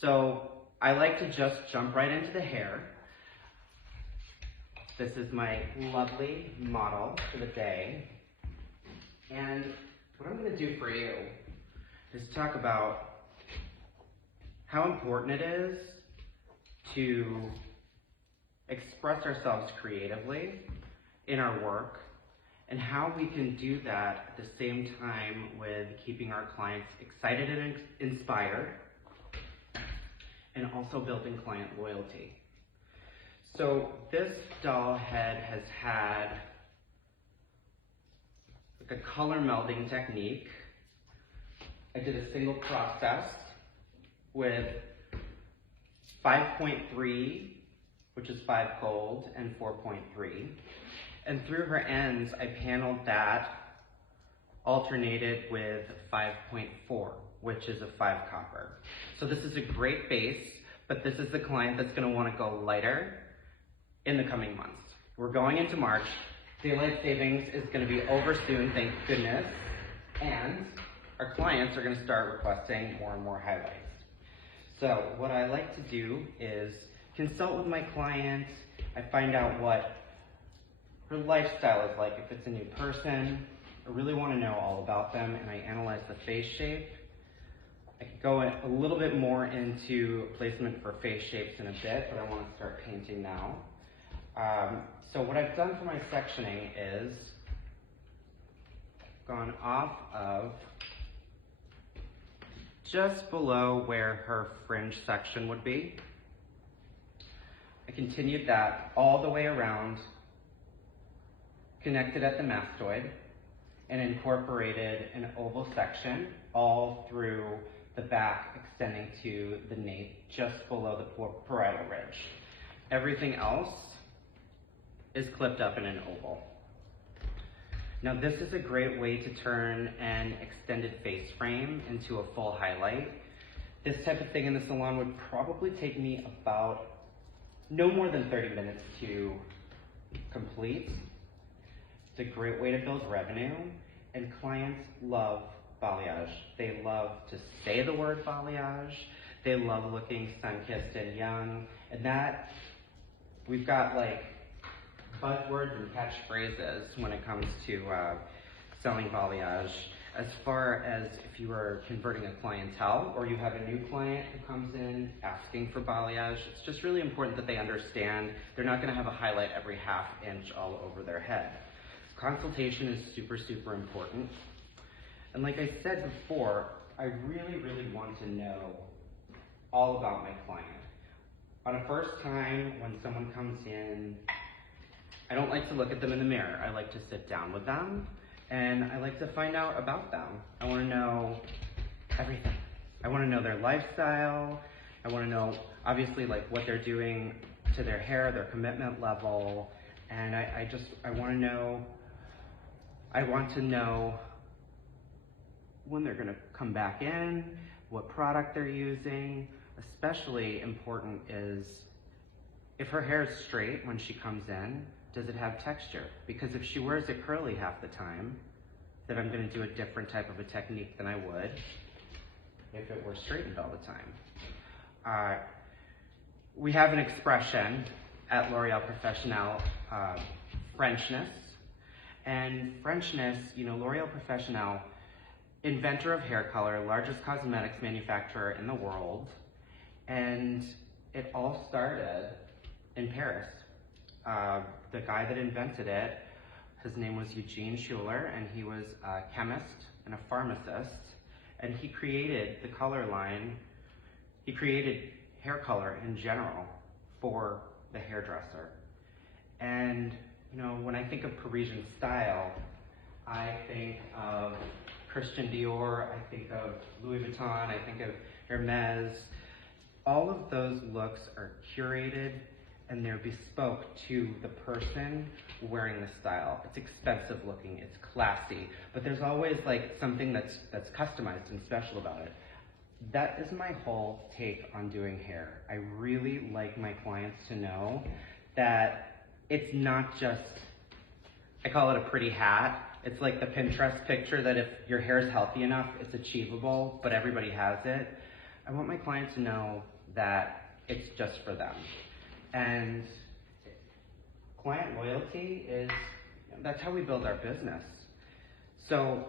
So I like to just jump right into the hair. This is my lovely model for the day. And what I'm going to do for you is talk about how important it is to express ourselves creatively in our work, and how we can do that at the same time with keeping our clients excited and inspired, and also building client loyalty. So this doll head has had like a color melding technique. I did a single process with 5.3, which is 5 gold, and 4.3. And through her ends, I paneled that, alternated with 5.4, which is a 5 copper. So this is a great base, but this is the client that's going to want to go lighter in the coming months. We're going into March. Daylight savings is going to be over soon, thank goodness. And our clients are going to start requesting more and more highlights. So what I like to do is consult with my client. I find out what her lifestyle is like. If it's a new person, I really want to know all about them, and I analyze the face shape. I could go a little bit more into placement for face shapes in a bit, but I want to start painting now. So what I've done for my sectioning is gone off of just below where her fringe section would be. I continued that all the way around, connected at the mastoid, and incorporated an oval section all through the back, extending to the nape just below the parietal ridge. Everything else is clipped up in an oval. Now this is a great way to turn an extended face frame into a full highlight. This type of thing in the salon would probably take me about no more than 30 minutes to complete. It's a great way to build revenue, and clients love balayage. They love to say the word balayage. They love looking sun-kissed and young, and that, we've got like buzzwords and catchphrases when it comes to selling balayage. As far as if you are converting a clientele or you have a new client who comes in asking for balayage, it's just really important that they understand they're not going to have a highlight every half inch all over their head. Consultation is super, super important. And like I said before, I really, really want to know all about my client. On a first time, when someone comes in, I don't like to look at them in the mirror. I like to sit down with them, and I like to find out about them. I want to know everything. I want to know their lifestyle. I want to know, obviously, like what they're doing to their hair, their commitment level, and I want to know when they're going to come back in, what product they're using. Especially important is if her hair is straight when she comes in, does it have texture? Because if she wears it curly half the time, then I'm going to do a different type of a technique than I would if it were straightened all the time. We have an expression at L'Oreal Professionnel, Frenchness. And Frenchness, you know, L'Oreal Professionnel, inventor of hair color, largest cosmetics manufacturer in the world. And it all started in Paris. The guy that invented it, his name was Eugene Schuler, and he was a chemist and a pharmacist, and he created the color line. He created hair color in general for the hairdresser. And you know, when I think of Parisian style, I think of Christian Dior, I think of Louis Vuitton, I think of Hermes. All of those looks are curated and they're bespoke to the person wearing the style. It's expensive looking, it's classy, but there's always like something that's customized and special about it. That is my whole take on doing hair. I really like my clients to know that it's not just, I call it a pretty hat. It's like the Pinterest picture that if your hair is healthy enough, it's achievable, but everybody has it. I want my client to know that it's just for them. And client loyalty is, that's how we build our business. So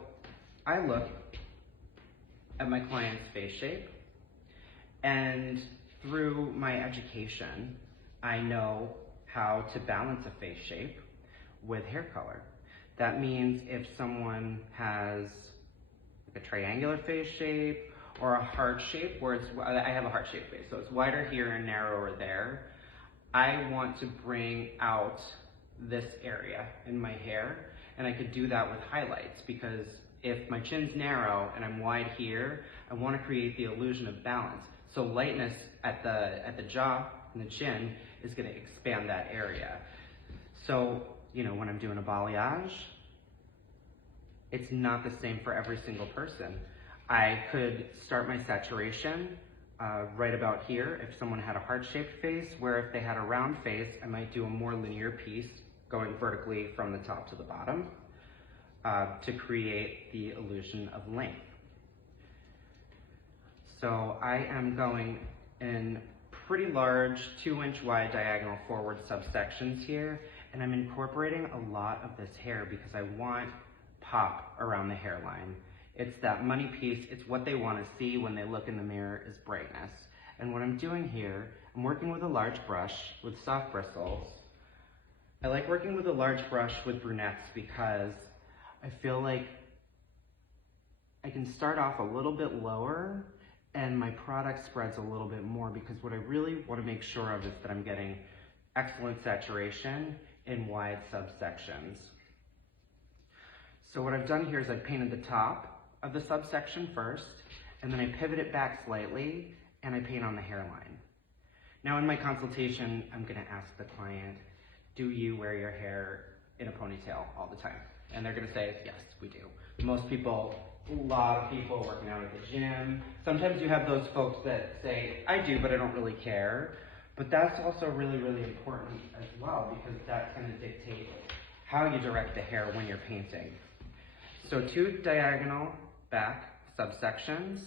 I look at my client's face shape, and through my education, I know how to balance a face shape with hair color. That means if someone has like a triangular face shape or a heart shape, where I have a heart shaped face, so it's wider here and narrower there, I want to bring out this area in my hair, and I could do that with highlights, because if my chin's narrow and I'm wide here, I want to create the illusion of balance. So lightness at the jaw and the chin is going to expand that area. So, you know, when I'm doing a balayage, it's not the same for every single person. I could start my saturation right about here if someone had a heart-shaped face, where if they had a round face, I might do a more linear piece going vertically from the top to the bottom to create the illusion of length. So I am going in pretty large 2-inch wide diagonal forward subsections here, and I'm incorporating a lot of this hair because I want pop around the hairline. It's that money piece, it's what they want to see when they look in the mirror is brightness. And what I'm doing here, I'm working with a large brush with soft bristles. I like working with a large brush with brunettes because I feel like I can start off a little bit lower and my product spreads a little bit more, because what I really want to make sure of is that I'm getting excellent saturation in wide subsections. So what I've done here is I've painted the top of the subsection first, and then I pivot it back slightly, and I paint on the hairline. Now in my consultation, I'm going to ask the client, do you wear your hair in a ponytail all the time? And they're going to say, yes, we do. Most people, a lot of people working out at the gym. Sometimes you have those folks that say, I do, but I don't really care. But that's also really, really important as well, because that's going to dictate how you direct the hair when you're painting. So 2 diagonal back subsections.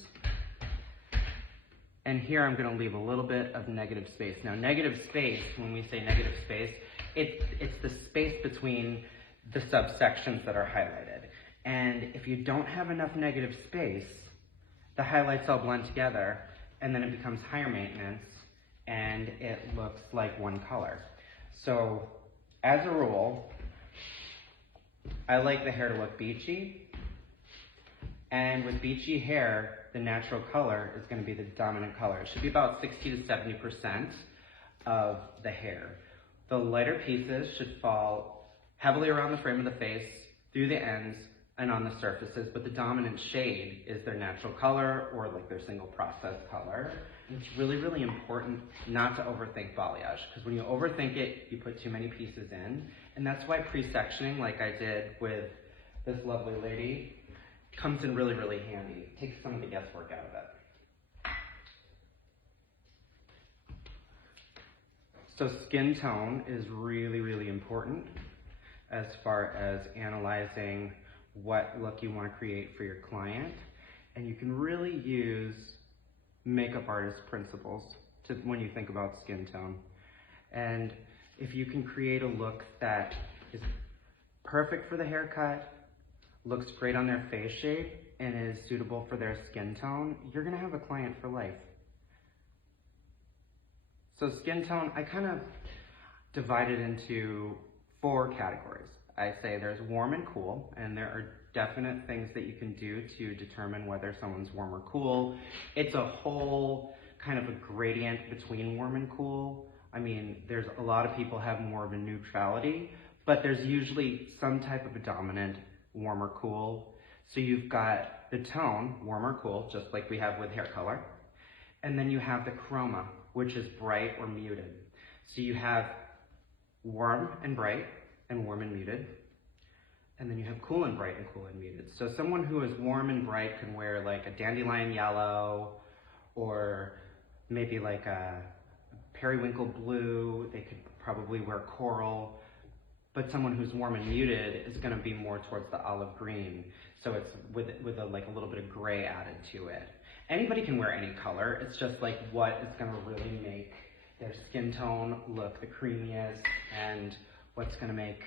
And here I'm going to leave a little bit of negative space. Now negative space, when we say negative space, it's the space between the subsections that are highlighted. And if you don't have enough negative space, the highlights all blend together, and then it becomes higher maintenance, and it looks like one color. So as a rule, I like the hair to look beachy, and with beachy hair, the natural color is going to be the dominant color. It should be about 60 to 70% of the hair. The lighter pieces should fall heavily around the frame of the face, through the ends, and on the surfaces, but the dominant shade is their natural color or like their single process color. And it's really, really important not to overthink balayage, because when you overthink it, you put too many pieces in. And that's why pre-sectioning, like I did with this lovely lady, comes in really, really handy. It takes some of the guesswork out of it. So skin tone is really, really important as far as analyzing what look you want to create for your client. And you can really use makeup artist principles when you think about skin tone. And if you can create a look that is perfect for the haircut, looks great on their face shape, and is suitable for their skin tone, you're gonna have a client for life. So skin tone, I kind of divide it into 4 categories. I say there's warm and cool, and there are definite things that you can do to determine whether someone's warm or cool. It's a whole kind of a gradient between warm and cool. I mean, there's a lot of people have more of a neutrality, but there's usually some type of a dominant warm or cool. So you've got the tone, warm or cool, just like we have with hair color. And then you have the chroma, which is bright or muted. So you have warm and bright, and warm and muted. And then you have cool and bright and cool and muted. So someone who is warm and bright can wear like a dandelion yellow, or maybe like a periwinkle blue. They could probably wear coral. But someone who's warm and muted is going to be more towards the olive green. So it's with a little bit of gray added to it. Anybody can wear any color. It's just like what is gonna really make their skin tone look the creamiest and what's gonna make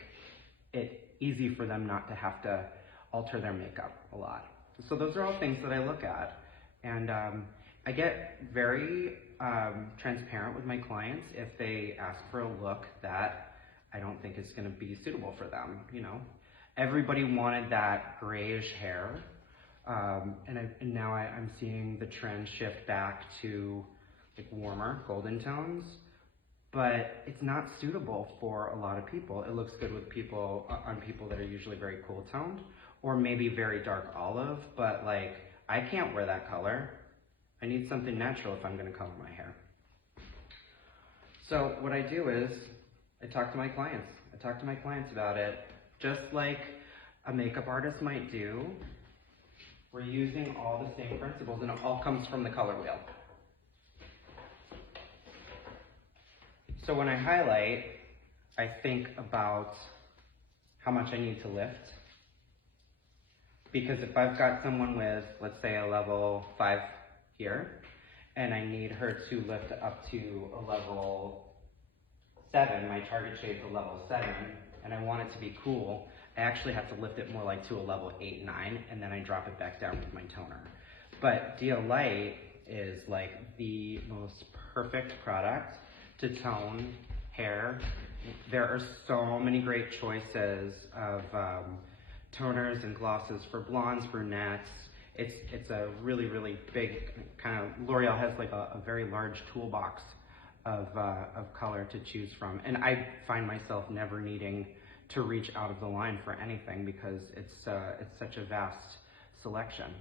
it easy for them not to have to alter their makeup a lot. So those are all things that I look at. And I get very transparent with my clients if they ask for a look that I don't think is gonna be suitable for them, you know. Everybody wanted that grayish hair, and now I'm seeing the trend shift back to like warmer golden tones, but it's not suitable for a lot of people. It looks good with people, on people that are usually very cool toned, or maybe very dark olive, but like, I can't wear that color. I need something natural if I'm gonna color my hair. So what I do is, I talk to my clients. I talk to my clients about it, just like a makeup artist might do. We're using all the same principles, and it all comes from the color wheel. So when I highlight, I think about how much I need to lift. Because if I've got someone with, let's say, a level 5 here, and I need her to lift up to a level 7, my target shade's a level 7, and I want it to be cool, I actually have to lift it more like to a level 8, 9, and then I drop it back down with my toner. But Dia Light is like the most perfect product to tone hair. There are so many great choices of toners and glosses for blondes, brunettes. It's a really, really big kind of, L'Oreal has like a very large toolbox of color to choose from. And I find myself never needing to reach out of the line for anything because it's such a vast selection.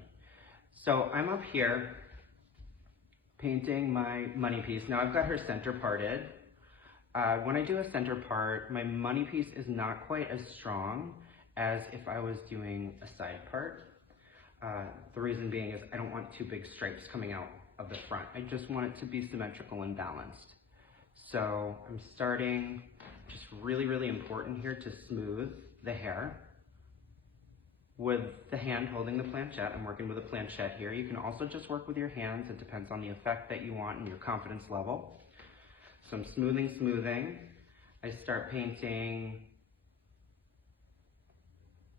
So I'm up here painting my money piece. Now I've got her center parted. When I do a center part, my money piece is not quite as strong as if I was doing a side part. The reason being is I don't want two big stripes coming out of the front. I just want it to be symmetrical and balanced. So I'm starting, just really, really important here, to smooth the hair with the hand holding the planchette. I'm working with a planchette here. You can also just work with your hands. It depends on the effect that you want and your confidence level. So I'm smoothing. I start painting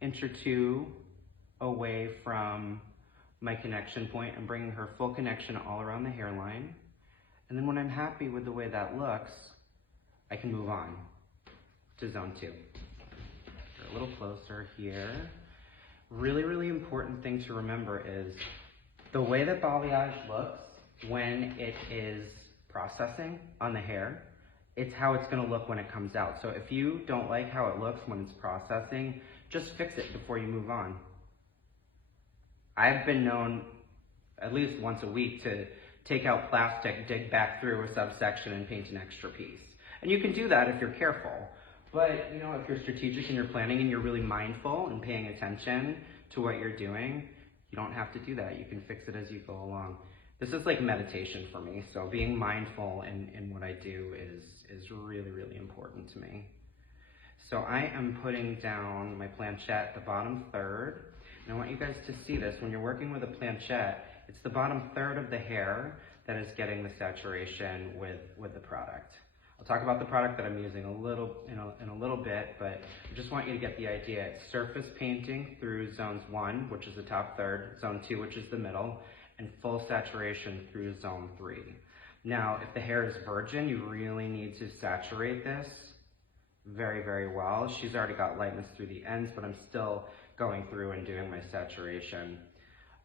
inch or two away from my connection point and bringing her full connection all around the hairline. And then when I'm happy with the way that looks, I can move on to zone 2. A little closer here. Really, really important thing to remember is the way that balayage looks when it is processing on the hair, it's how it's gonna look when it comes out. So if you don't like how it looks when it's processing, just fix it before you move on. I've been known at least once a week to take out plastic, dig back through a subsection and paint an extra piece. And you can do that if you're careful. But you know, if you're strategic and you're planning and you're really mindful and paying attention to what you're doing, you don't have to do that. You can fix it as you go along. This is like meditation for me. So being mindful in what I do is really, really important to me. So I am putting down my planchette, the bottom third. And I want you guys to see this. When you're working with a planchette, it's the bottom third of the hair that is getting the saturation with the product. I'll talk about the product that I'm using in a little bit, but I just want you to get the idea. It's surface painting through zones 1, which is the top third, zone 2, which is the middle, and full saturation through zone 3. Now, if the hair is virgin, you really need to saturate this very, very well. She's already got lightness through the ends, but I'm still going through and doing my saturation.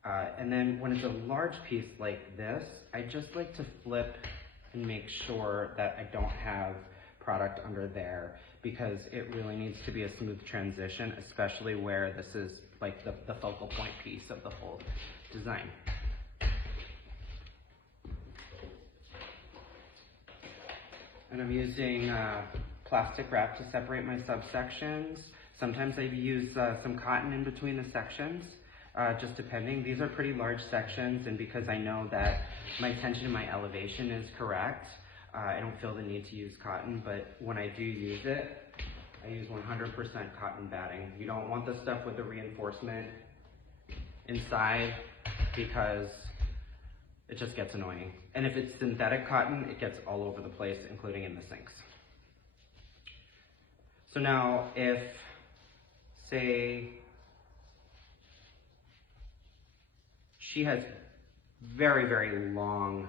And then when it's a large piece like this, I just like to flip and make sure that I don't have product under there, because it really needs to be a smooth transition, especially where this is like the focal point piece of the whole design. And I'm using plastic wrap to separate my subsections. Sometimes I use some cotton in between the sections, just depending. These are pretty large sections, and because I know that my tension and my elevation is correct, I don't feel the need to use cotton, but when I do use it, I use 100% cotton batting. You don't want the stuff with the reinforcement inside, because it just gets annoying. And if it's synthetic cotton, it gets all over the place, including in the sinks. So now if, say, she has very, very long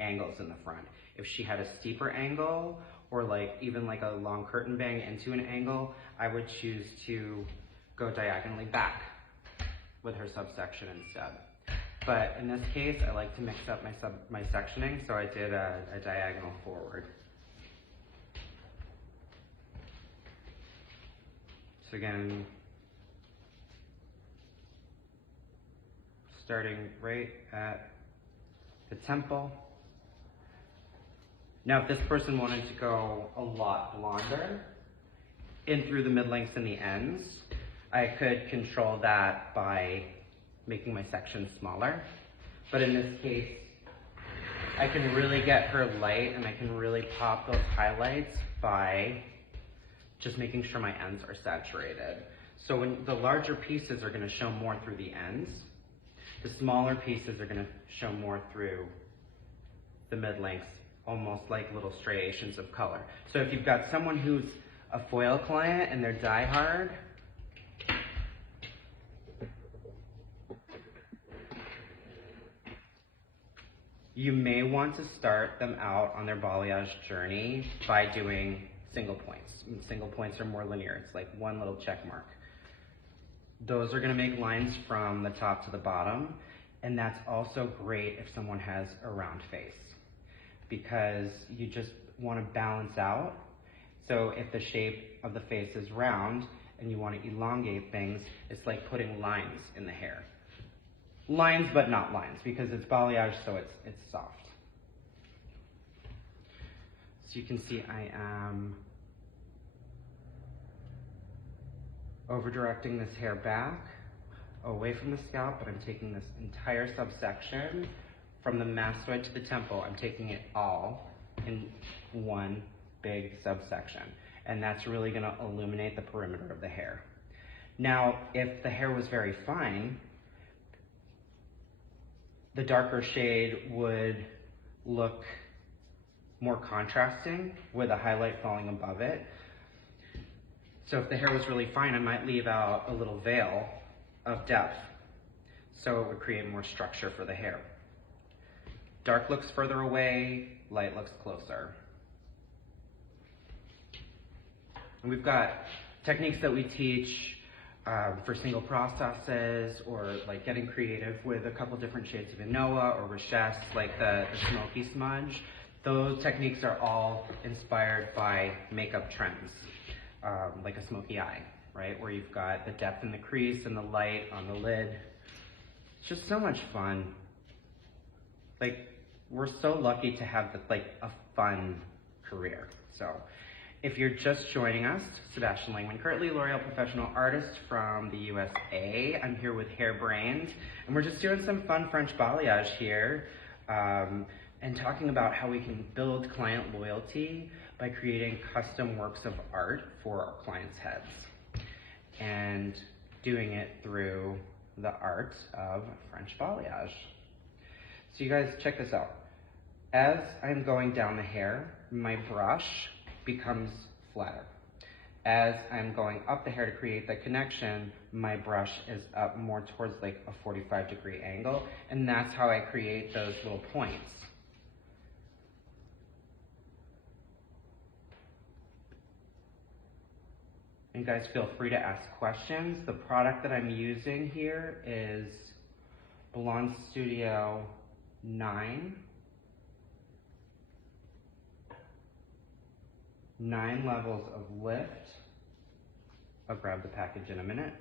angles in the front. If she had a steeper angle, or like even like a long curtain bang into an angle, I would choose to go diagonally back with her subsection instead. But in this case, I like to mix up my sectioning, so I did a diagonal forward. So again, starting right at the temple. Now, if this person wanted to go a lot blonder, in through the mid-lengths and the ends, I could control that by making my section smaller. But in this case, I can really get her light and I can really pop those highlights by just making sure my ends are saturated. So when the larger pieces are gonna show more through the ends, the smaller pieces are gonna show more through the mid-lengths, almost like little striations of color. So if you've got someone who's a foil client and they're die-hard, you may want to start them out on their balayage journey by doing single points. And single points are more linear. It's like one little check mark. Those are gonna make lines from the top to the bottom, and that's also great if someone has a round face, because you just wanna balance out. So if the shape of the face is round and you wanna elongate things, it's like putting lines in the hair. Lines, but not lines, because it's balayage, so it's soft. So you can see I am over-directing this hair back, away from the scalp, but I'm taking this entire subsection from the mastoid to the temple. I'm taking it all in one big subsection, and that's really gonna illuminate the perimeter of the hair. Now, if the hair was very fine, the darker shade would look more contrasting with a highlight falling above it. So if the hair was really fine, I might leave out a little veil of depth, so it would create more structure for the hair. Dark looks further away, light looks closer. And we've got techniques that we teach for single processes, or like getting creative with a couple different shades of Inoa or Richesse, like the smoky smudge. Those techniques are all inspired by makeup trends, like a smoky eye, right? Where you've got the depth in the crease and the light on the lid. It's just so much fun. Like, we're so lucky to have like a fun career. So if you're just joining us, Sebastian Langman, currently L'Oreal professional artist from the USA. I'm here with Hairbrained, and we're just doing some fun French balayage here, and talking about how we can build client loyalty by creating custom works of art for our clients' heads, and doing it through the art of French balayage. So you guys, check this out. As I'm going down the hair, my brush becomes flatter. As I'm going up the hair to create that connection, my brush is up more towards like a 45-degree angle, and that's how I create those little points. And guys, feel free to ask questions. The product that I'm using here is Blonde Studio 9. 9 levels of lift. I'll grab the package in a minute.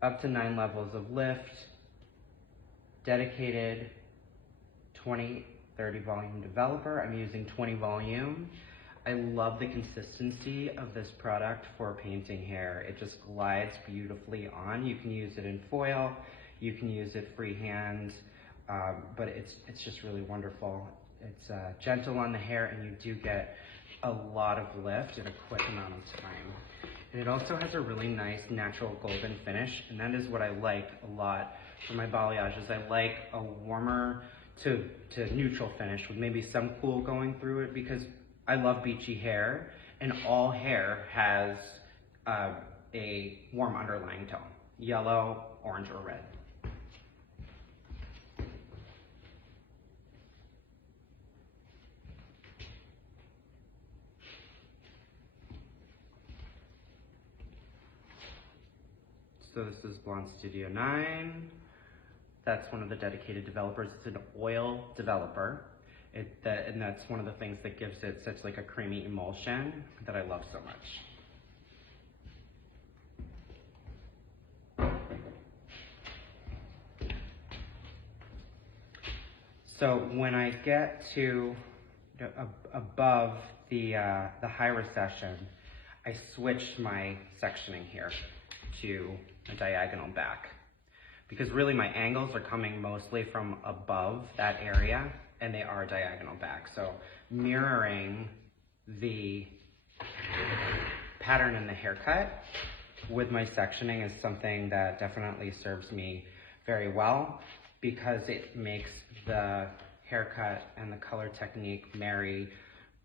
Up to 9 levels of lift. Dedicated 20-30 volume developer. I'm using 20 volume. I love the consistency of this product for painting hair. It just glides beautifully on. You can use it in foil, you can use it freehand, but it's just really wonderful. It's gentle on the hair, and you do get a lot of lift in a quick amount of time. And it also has a really nice natural golden finish, and that is what I like a lot for my balayages. I like a warmer to neutral finish with maybe some cool going through it, because I love beachy hair, and all hair has a warm underlying tone, yellow, orange, or red. So this is Blonde Studio 9. That's one of the dedicated developers. It's an oil developer. And that's one of the things that gives it such like a creamy emulsion that I love so much. So when I get to above the high recession, I switched my sectioning here to a diagonal back, because really my angles are coming mostly from above that area, and they are diagonal back. So mirroring the pattern in the haircut with my sectioning is something that definitely serves me very well, because it makes the haircut and the color technique marry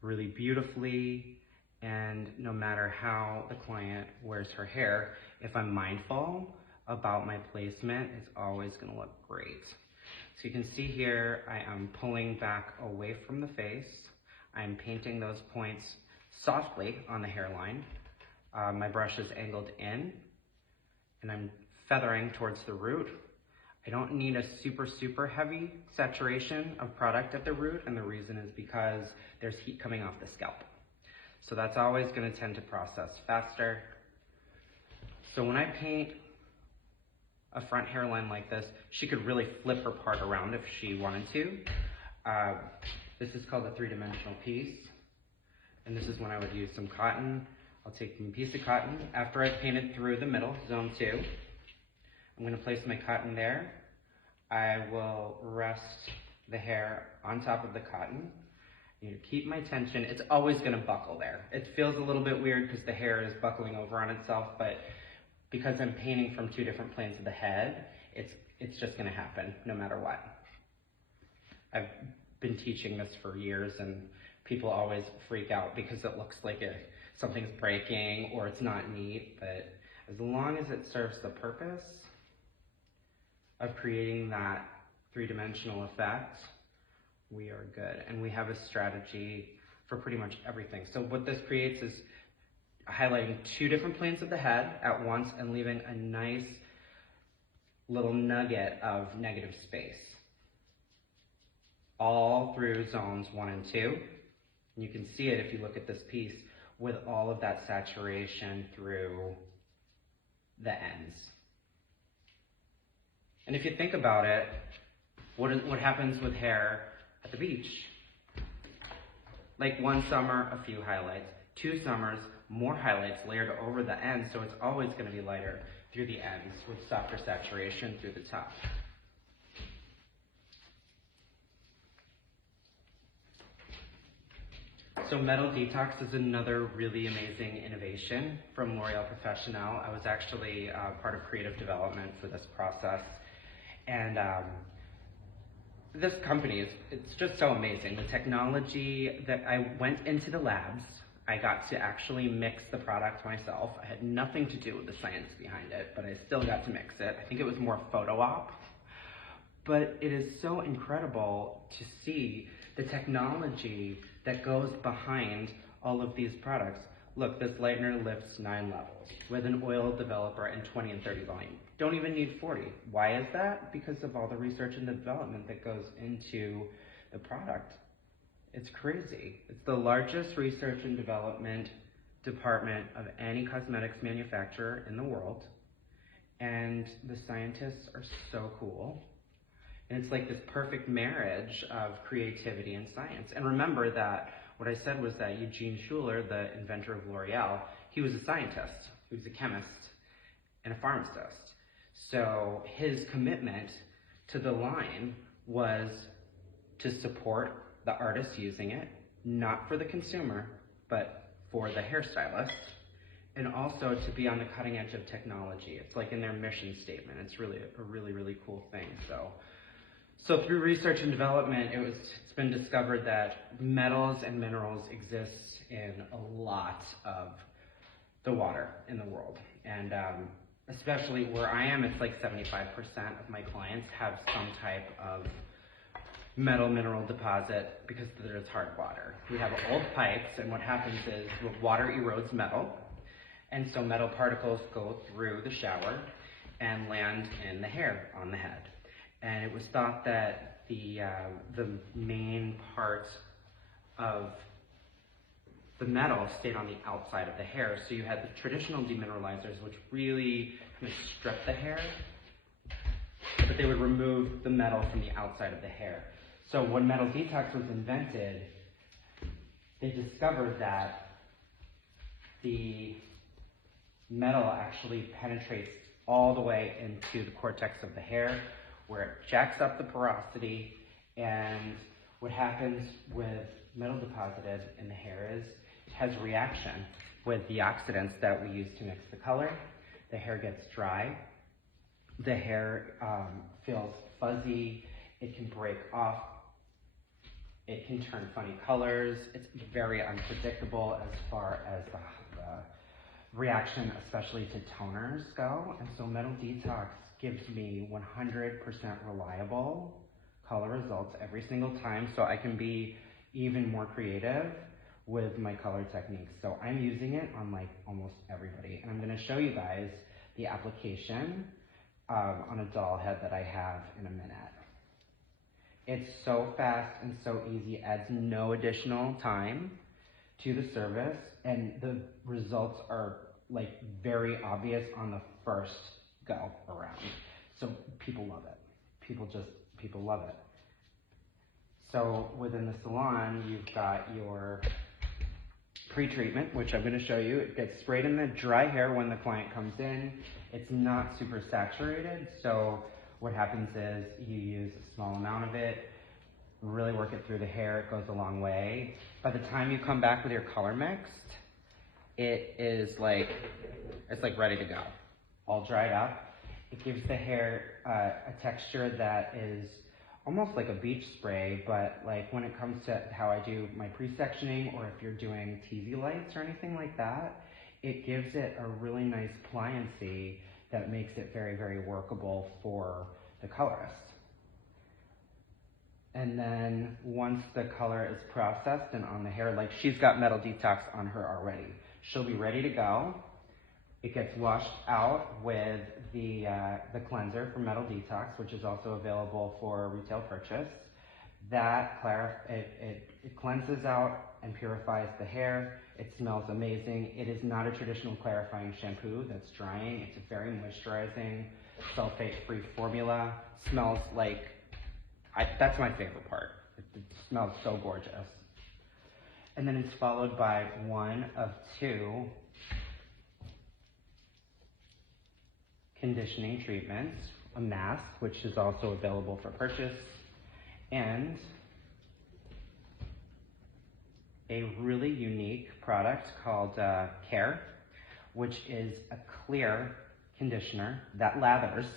really beautifully. And no matter how the client wears her hair, if I'm mindful about my placement, it's always gonna look great. So you can see here, I am pulling back away from the face. I'm painting those points softly on the hairline. My brush is angled in, and I'm feathering towards the root. I don't need a super heavy saturation of product at the root, and the reason is because there's heat coming off the scalp. So that's always gonna tend to process faster. So when I paint a front hairline like this, she could really flip her part around if she wanted to. This is called a three-dimensional piece. And this is when I would use some cotton. I'll take a piece of cotton. After I've painted through the middle, zone 2, I'm gonna place my cotton there. I will rest the hair on top of the cotton. You keep my tension. It's always gonna buckle there. It feels a little bit weird because the hair is buckling over on itself, but because I'm painting from 2 different planes of the head, it's just gonna happen no matter what. I've been teaching this for years, and people always freak out because it looks like something's breaking or it's not neat, but as long as it serves the purpose of creating that 3-dimensional effect, we are good. And we have a strategy for pretty much everything. So what this creates is highlighting 2 different planes of the head at once and leaving a nice little nugget of negative space all through zones 1 and 2. And you can see it if you look at this piece with all of that saturation through the ends. And if you think about it, what happens with hair at the beach? Like 1 summer, a few highlights. 2 summers, more highlights layered over the ends, so it's always going to be lighter through the ends with softer saturation through the top. So Metal Detox is another really amazing innovation from L'Oreal Professionnel. I was actually part of creative development for this process. And this company it's just so amazing. The technology that I went into the labs, I got to actually mix the product myself. I had nothing to do with the science behind it, but I still got to mix it. I think it was more photo op. But it is so incredible to see the technology that goes behind all of these products. Look, this lightener lifts 9 levels with an oil developer and 20 and 30 volume. Don't even need 40. Why is that? Because of all the research and development that goes into the product. It's crazy. It's the largest research and development department of any cosmetics manufacturer in the world. And the scientists are so cool. And it's like this perfect marriage of creativity and science. And remember that what I said was that Eugene Schuler, the inventor of L'Oreal, he was a scientist, he was a chemist and a pharmacist. So his commitment to the line was to support the artist using it, not for the consumer, but for the hairstylist. and also to be on the cutting edge of technology. It's like in their mission statement. It's really a really cool thing. So through research and development, it's been discovered that metals and minerals exist in a lot of the water in the world. And especially where I am, it's like 75% of my clients have some type of mineral deposit because there's hard water. We have old pipes, and what happens is water erodes metal, and so metal particles go through the shower and land in the hair on the head. And it was thought that the main part of the metal stayed on the outside of the hair. So you had the traditional demineralizers, which really kind of strip the hair, but they would remove the metal from the outside of the hair. So when metal detox was invented, they discovered that the metal actually penetrates all the way into the cortex of the hair, where it jacks up the porosity. And what happens with metal deposited in the hair is it has a reaction with the oxidants that we use to mix the color. The hair gets dry. The hair feels fuzzy. It can break off. It can turn funny colors. It's very unpredictable as far as the reaction, especially to toners go. And so metal detox gives me 100% reliable color results every single time, so I can be even more creative with my color techniques. So I'm using it on like almost everybody, and I'm going to show you guys the application on a doll head that I have in a minute. It's so fast and so easy, adds no additional time to the service, and the results are like very obvious on the first go around. So people love it. People love it. So within the salon, you've got your pre-treatment, which I'm going to show you. It gets sprayed in the dry hair when the client comes in. It's not super saturated, so what happens is you use a small amount of it, really work it through the hair. It goes a long way. By the time you come back with your color mixed, it's like ready to go, all dried up. It gives the hair a texture that is almost like a beach spray, but like when it comes to how I do my pre-sectioning, or if you're doing teasy lights or anything like that, it gives it a really nice pliancy that makes it very workable for the colorist. And then once the color is processed and on the hair, like she's got metal detox on her already, she'll be ready to go. It gets washed out with the cleanser for metal detox, which is also available for retail purchase. That it cleanses out and purifies the hair. It smells amazing. It is not a traditional clarifying shampoo that's drying. It's a very moisturizing, sulfate-free formula. Smells like, that's my favorite part. It smells so gorgeous. And then it's followed by one of two conditioning treatments, a mask, which is also available for purchase, and a really unique product called Care, which is a clear conditioner that lathers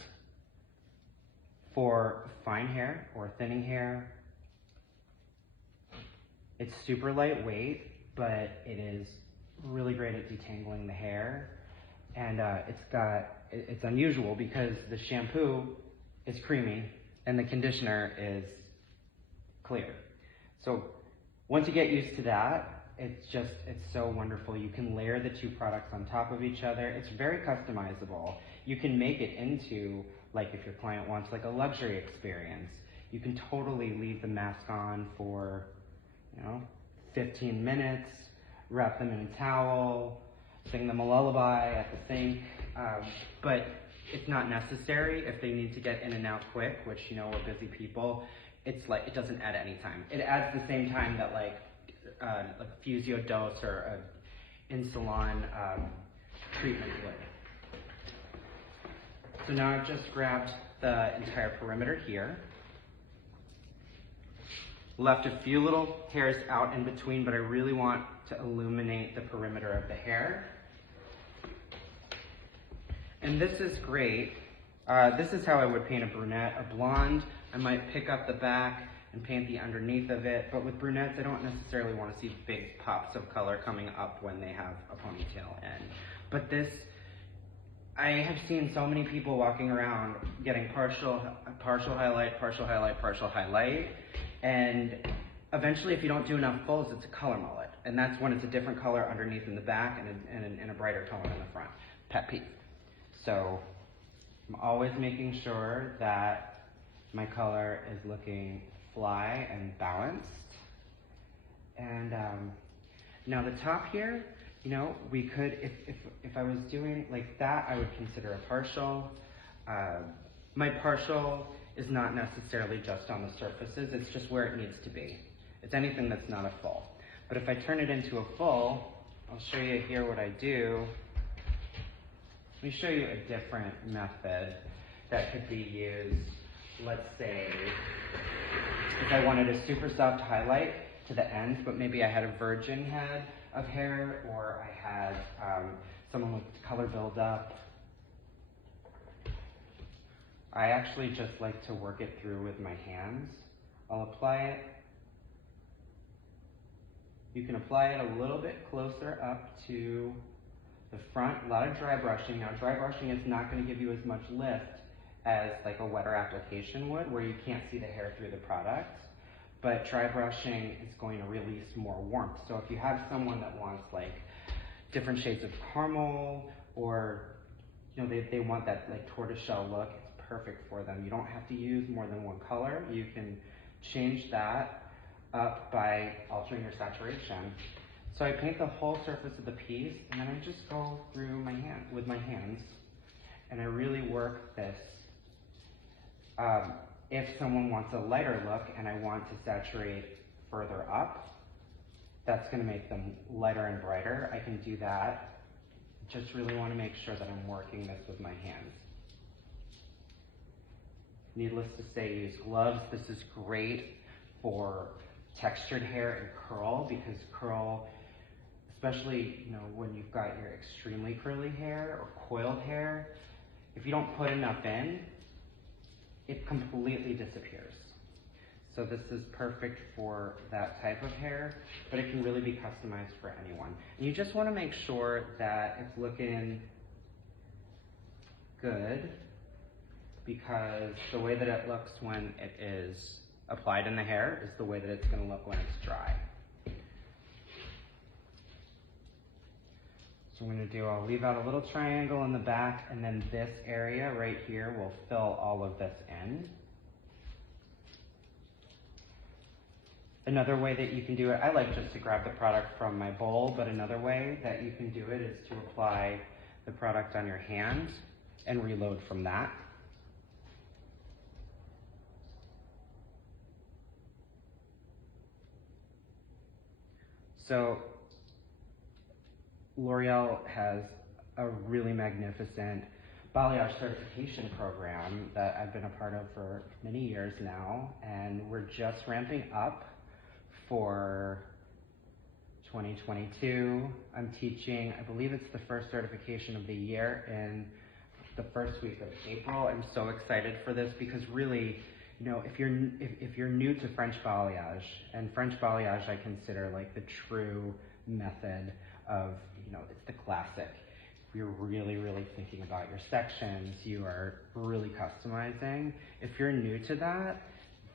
for fine hair or thinning hair. It's super lightweight, but it is really great at detangling the hair. And it's unusual because the shampoo is creamy and the conditioner is clear. So once you get used to that, it's so wonderful. You can layer the two products on top of each other. It's very customizable. You can make it into, like if your client wants like a luxury experience, you can totally leave the mask on for, 15 minutes, wrap them in a towel, sing them a lullaby at the sink, but it's not necessary if they need to get in and out quick, which we're busy people. It's like, it doesn't add any time. It adds the same time that like Fusio dose or in-salon treatment would. So now I've just grabbed the entire perimeter here. Left a few little hairs out in between, but I really want to illuminate the perimeter of the hair. And this is great. This is how I would paint a brunette. A blonde, I might pick up the back and paint the underneath of it, but with brunettes, I don't necessarily want to see big pops of color coming up when they have a ponytail in. But this, I have seen so many people walking around getting partial highlight, partial highlight, partial highlight, and eventually if you don't do enough fulls, it's a color mullet. And that's when it's a different color underneath in the back and a brighter color in the front. Pet peeve. So I'm always making sure that my color is looking fly and balanced. And now the top here, you know, we could, if I was doing like that, I would consider a partial. My partial is not necessarily just on the surfaces, it's just where it needs to be. It's anything that's not a full. But if I turn it into a full, I'll show you here what I do. Let me show you a different method that could be used. Let's say if I wanted a super soft highlight to the ends, but maybe I had a virgin head of hair, or I had someone with color buildup. I actually just like to work it through with my hands. I'll apply it. You can apply it a little bit closer up to the front. A lot of dry brushing. Now, dry brushing is not going to give you as much lift as like a wetter application would, where you can't see the hair through the product. But dry brushing is going to release more warmth. So if you have someone that wants like different shades of caramel, or you know they want that like tortoiseshell look, it's perfect for them. You don't have to use more than one color. You can change that up by altering your saturation. So I paint the whole surface of the piece, and then I just go through my hand with my hands, and I really work this. If someone wants a lighter look and I want to saturate further up, that's going to make them lighter and brighter. I can do that. Just really want to make sure that I'm working this with my hands. Needless to say, use gloves. This is great for textured hair and curl, because curl, especially when you've got your extremely curly hair or coiled hair, if you don't put enough in, it completely disappears. So this is perfect for that type of hair, but it can really be customized for anyone. And you just want to make sure that it's looking good, because the way that it looks when it is applied in the hair is the way that it's going to look when it's dry. So I'm going to do, I'll leave out a little triangle in the back, and then this area right here will fill all of this in. Another way that you can do it, I like just to grab the product from my bowl, but another way that you can do it is to apply the product on your hand and reload from that. So L'Oreal has a really magnificent balayage certification program that I've been a part of for many years now, and we're just ramping up for 2022. I'm teaching, I believe it's the first certification of the year in the first week of April. I'm so excited for this, because really, if you're new to French balayage, and French balayage I consider like the true method of, it's the classic. If you're really, really thinking about your sections, you are really customizing. If you're new to that,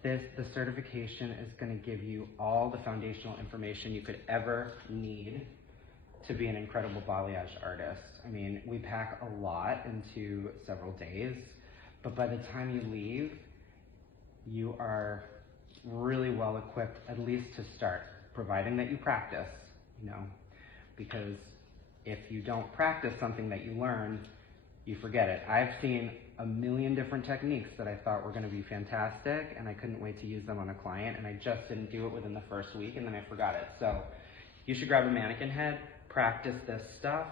the certification is going to give you all the foundational information you could ever need to be an incredible balayage artist. I mean, we pack a lot into several days, but by the time you leave, you are really well equipped, at least to start, providing that you practice, because if you don't practice something that you learn, you forget it. I've seen a million different techniques that I thought were going to be fantastic, and I couldn't wait to use them on a client, and I just didn't do it within the first week, and then I forgot it. So you should grab a mannequin head, practice this stuff.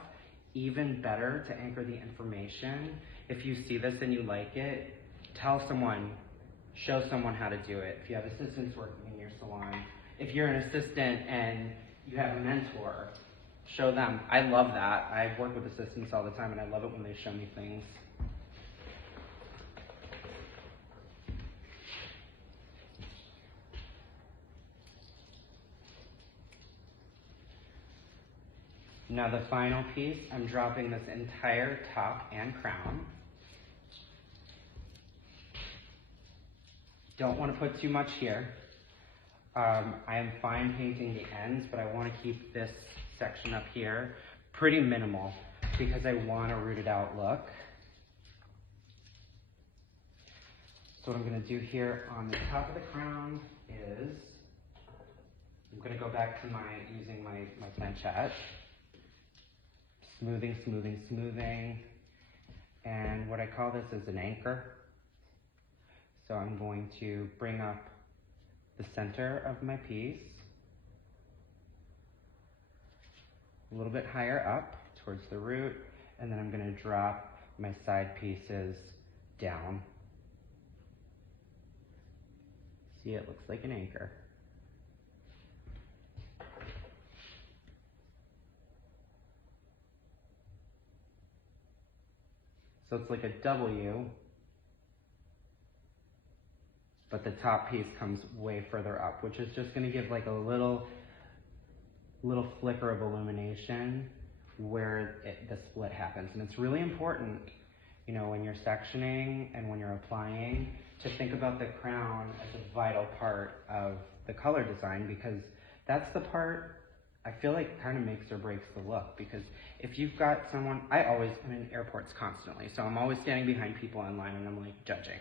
Even better, to anchor the information. If you see this and you like it, tell someone, show someone how to do it. If you have assistants working in your salon, if you're an assistant and you have a mentor, show them. I love that. I work with assistants all the time and I love it when they show me things. Now the final piece, I'm dropping this entire top and crown. Don't want to put too much here. I am fine painting the ends, but I want to keep this section up here pretty minimal because I want a rooted out look. So what I'm going to do here on the top of the crown is I'm going to go back to using my planchette. Smoothing, smoothing, smoothing. And what I call this is an anchor. So I'm going to bring up the center of my piece a little bit higher up towards the root, and then I'm going to drop my side pieces down. See, it looks like an anchor. So it's like a W, but the top piece comes way further up, which is just going to give like a little flicker of illumination where the split happens. And it's really important, you know, when you're sectioning and when you're applying, to think about the crown as a vital part of the color design, because that's the part I feel like kind of makes or breaks the look. Because if you've got someone, I'm in airports constantly, so I'm always standing behind people in line and I'm like judging.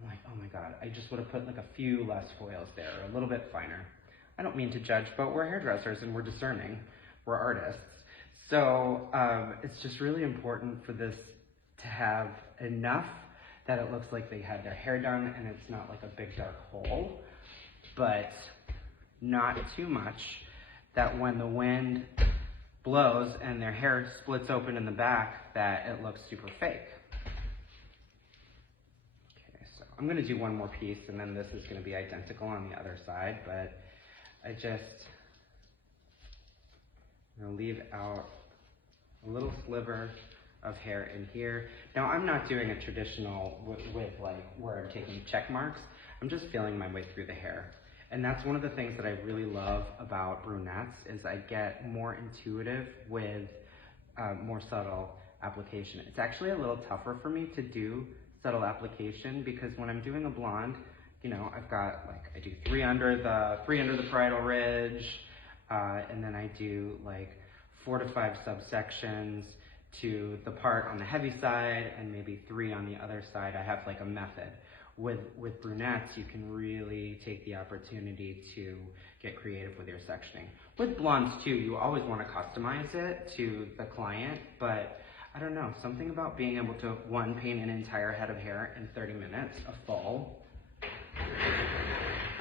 I'm like, oh my God, I just would have put like a few less foils there, or a little bit finer. I don't mean to judge, but we're hairdressers and we're discerning. We're artists. So it's just really important for this to have enough that it looks like they had their hair done and it's not like a big dark hole, but not too much that when the wind blows and their hair splits open in the back, that it looks super fake. Okay, so I'm gonna do one more piece and then this is gonna be identical on the other side, but I'm gonna leave out a little sliver of hair in here. Now I'm not doing a traditional with like where I'm taking check marks. I'm just feeling my way through the hair. And that's one of the things that I really love about brunettes, is I get more intuitive with more subtle application. It's actually a little tougher for me to do subtle application because when I'm doing a blonde, you know, I've got like, I do three under the parietal ridge, and then I do like 4 to 5 subsections to the part on the heavy side and maybe 3 on the other side. I have like a method. With brunettes, you can really take the opportunity to get creative with your sectioning. With blondes too, you always want to customize it to the client, but I don't know, something about being able to, one, paint an entire head of hair in 30 minutes, a full,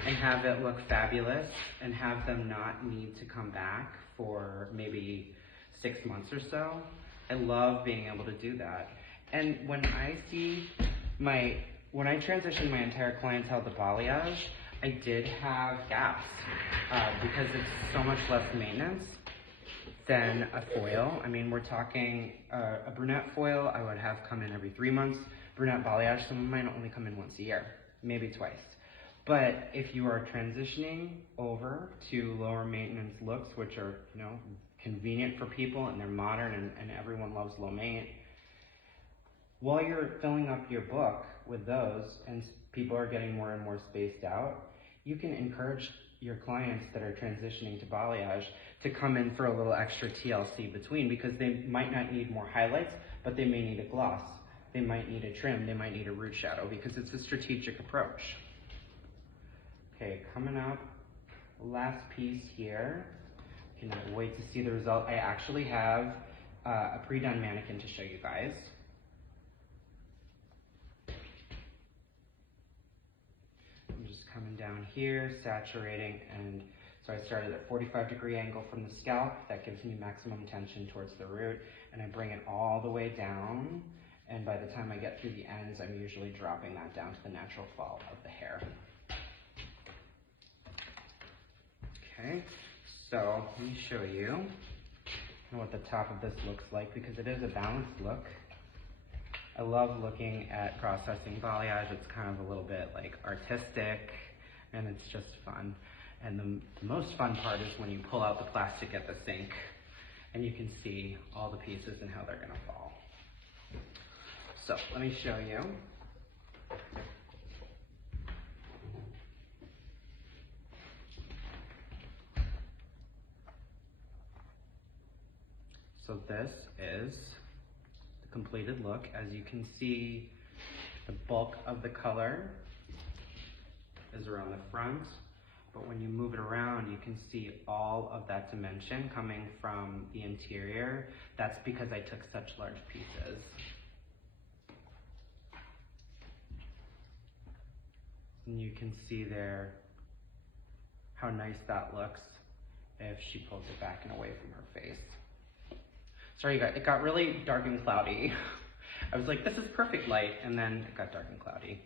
and have it look fabulous and have them not need to come back for maybe 6 months or so. I love being able to do that. And when I transitioned my entire clientele to balayage, I did have gaps because it's so much less maintenance than a foil. I mean, we're talking a brunette foil I would have come in every 3 months. Brunette balayage, some of mine only come in once a year, maybe twice. But if you are transitioning over to lower maintenance looks, which are, you know, convenient for people and they're modern and everyone loves low main, while you're filling up your book with those and people are getting more and more spaced out, you can encourage your clients that are transitioning to balayage to come in for a little extra TLC between, because they might not need more highlights, but they may need a gloss. They might need a trim, they might need a root shadow, because it's a strategic approach. Okay, coming up, last piece here. Cannot wait to see the result. I actually have a pre-done mannequin to show you guys. I'm just coming down here, saturating, and so I started at 45-degree angle from the scalp. That gives me maximum tension towards the root, and I bring it all the way down, and by the time I get through the ends, I'm usually dropping that down to the natural fall of the hair. Okay, so let me show you. and what the top of this looks like, because it is a balanced look. I love looking at processing balayage. It's kind of a little bit like artistic, and it's just fun. And the most fun part is when you pull out the plastic at the sink and you can see all the pieces and how they're gonna fall. So let me show you. So this is the completed look. As you can see, the bulk of the color is around the front. But when you move it around, you can see all of that dimension coming from the interior. That's because I took such large pieces. And you can see there how nice that looks if she pulls it back and away from her face. Sorry you guys, it got really dark and cloudy. I was like, this is perfect light, and then it got dark and cloudy.